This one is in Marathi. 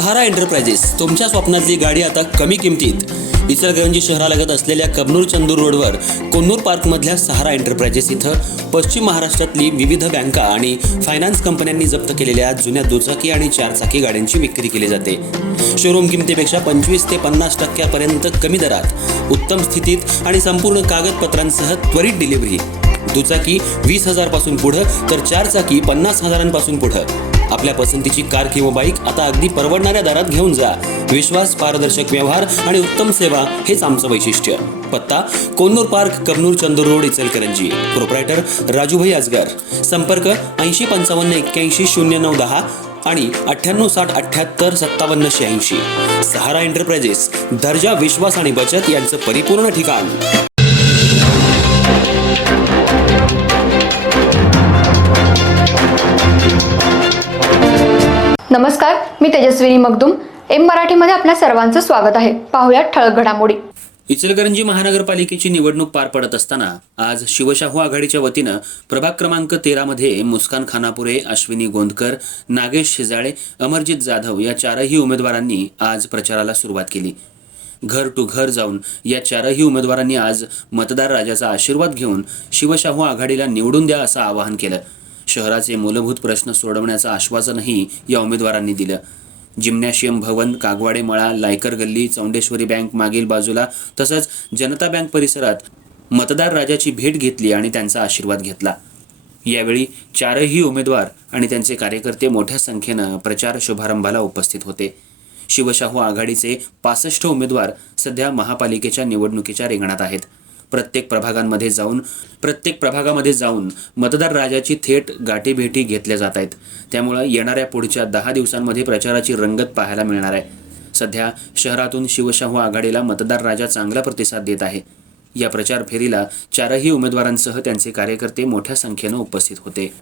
सहारा एंटरप्राइजेस तुमच्या स्वप्नातली गाडी आता कमी किमतीत. इचलकरंजी शहरालगत असलेल्या कबनूर चंदूर रोडवर कोन्नूर पार्कमधल्या सहारा एंटरप्राइजेस इथं पश्चिम महाराष्ट्रातली विविध बँका आणि फायनान्स कंपन्यांनी जप्त केलेल्या जुन्या दुचाकी आणि चारचाकी गाड्यांची विक्री केली जाते. शोरूम किमतीपेक्षा 25 ते 50% कमी दरात, उत्तम स्थितीत आणि संपूर्ण कागदपत्रांसह त्वरित डिलिव्हरी. दुचाकी 20,000 पासून पुढं तर चारचाकी 50,000 पासून पुढं. आपल्या पसंतीची कार किंवा बाईक आता अगदी परवडणाऱ्या दरात घेऊन जा. विश्वास, पारदर्शक व्यवहार आणि उत्तम सेवा हेच आमचं वैशिष्ट्य. पत्ता Konnur park, Kabnur Chandur road, Ichalkaranji. Proprietor Rajubhai Ajgar. संपर्क 80 55 81 09 10 आणि 98 60 78 57 86. सहारा एंटरप्राइजेस, दर्जा, विश्वास आणि बचत यांचं परिपूर्ण ठिकाण. नमस्कार, मी तेजस्विनी मगदूम. एम मराठीमध्ये आपल्या सर्वांचं स्वागत आहे. पाहूयात ठळक घडामोडी. इचलकरंजी महानगरपालिकेची निवडणूक पार पडत असताना आज शिवशाहू आघाडीच्या वतीनं प्रभाग क्रमांक 13 मध्ये मुस्कान खानापुरे, अश्विनी गोंदकर, नागेश शेजाळे, अमरजित जाधव या चारही उमेदवारांनी आज प्रचाराला सुरुवात केली. घर टू घर जाऊन या चारही उमेदवारांनी आज मतदार राजाचा आशीर्वाद घेऊन शिवशाहू आघाडीला निवडून द्या असं आवाहन केलं. शहराचे मूलभूत प्रश्न सोडवण्याचं आश्वासनही या उमेदवारांनी दिलं. जिम्नॅशियम भवन, कागवाडे मळा, लायकर गल्ली, चौंडेश्वरी बँक मागील बाजूला तसंच जनता बँक परिसरात मतदार राजाची भेट घेतली आणि त्यांचा आशीर्वाद घेतला. यावेळी चारही उमेदवार आणि त्यांचे कार्यकर्ते मोठ्या संख्येनं प्रचार शुभारंभाला उपस्थित होते. शिवशाहू आघाडीचे 65 उमेदवार सध्या महापालिकेच्या निवडणुकीच्या रिंगणात आहेत. प्रत्येक प्रभागामध्ये जाऊन मतदार राजाची थेट गाठीभेटी घेतल्या जात आहेत. त्यामुळं येणाऱ्या पुढच्या 10 दिवसांमध्ये प्रचाराची रंगत पाहायला मिळणार आहे. सध्या शहरातून शिवशाहू आघाडीला मतदार राजा चांगला प्रतिसाद देत आहे. या प्रचार फेरीला चारही उमेदवारांसह त्यांचे कार्यकर्ते मोठ्या संख्येनं उपस्थित होते.